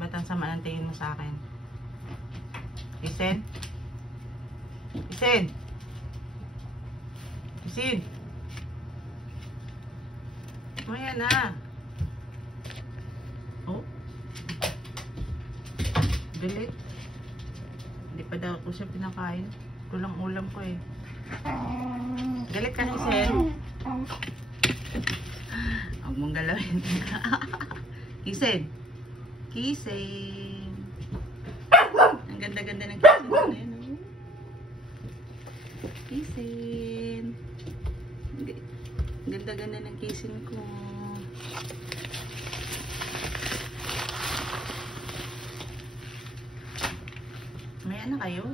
Ba't ang sama ng tingin mo sa akin? Isen? Isen? Isen? Maya na. Oh? Galit. Hindi pa daw ako siya pinakain. Kulang ulam ko eh. Galit ka, Isen? Huwag mong galawin. Kisen. Kisen. Ang ganda-ganda ng kisen ko na yun. Kisen. Ang ganda-ganda ng kisen ko. May anak kayo?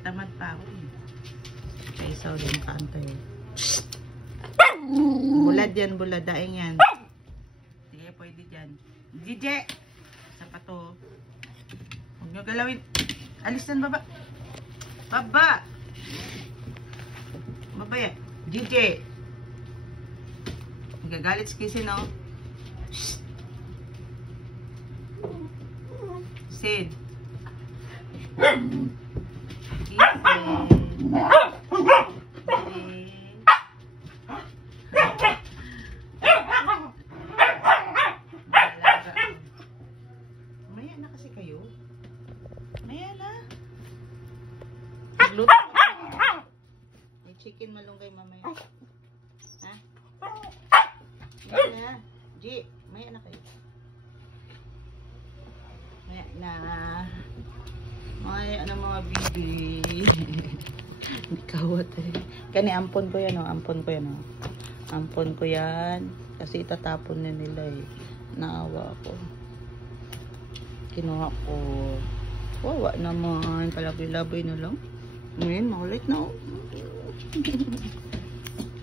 Tamad pa ako eh. Kaya isaw din kanto eh. Bulad yan, bulad. Daing yan. Sige, pwede dyan. Gigi! Isa pa to. Huwag nyo galawin. Alis yan, baba. Baba! Baba yan. Gigi! Nagagalit si Kissy, no? Sid. Maya na kasi kayo. Maya na. Luto. May chicken malunggay mamaya. Ha? Maya na. G, maya na kayo. Maya na. Maya na mga bibi. Kawat eh. Kani ampon ko yan, oh. Ampon ko yan, oh. Ampon ko yan. Kasi itatapon na nila eh. Naawa ako. Kinuha ko. Wawa naman. Palaboy-laboy na lang. Ngayon, makulit na, oh.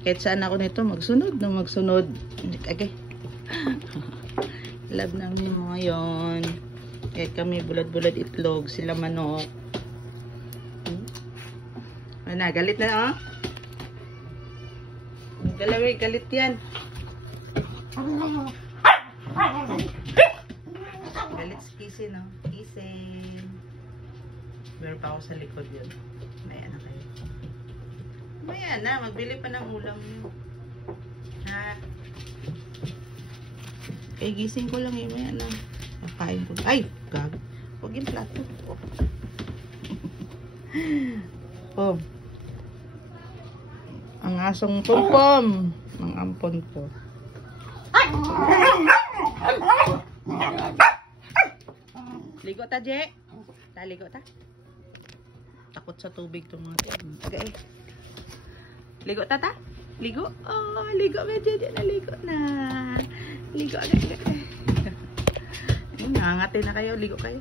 Kahit saan ako nito, magsunod na magsunod. Okay. Love namin mga yon. Kahit kami bulad-bulad itlog, sila manok. Ano na, galit na, oh. Galawin, galit yan. Galit si Kissy, no? Kissy. Meron pa ako sa likod yun. Maya na kayo. Maya na, magbili pa ng ulam yun. Ha? Eh, gising ko lang eh. Maya na. Nakain ko. Ay! Gag. Huwag yung plato. Oh. Ang asong pom-pom. Ang ampon ko. Ligo ta, Je. Ligo ta. Takot sa tubig itong mga tiyan. Okay. Ligo ta, ta? Ligo? Oh, ligo ba, Je? Naligo na. Ligo agad. Nangangati na kayo. Ligo kayo.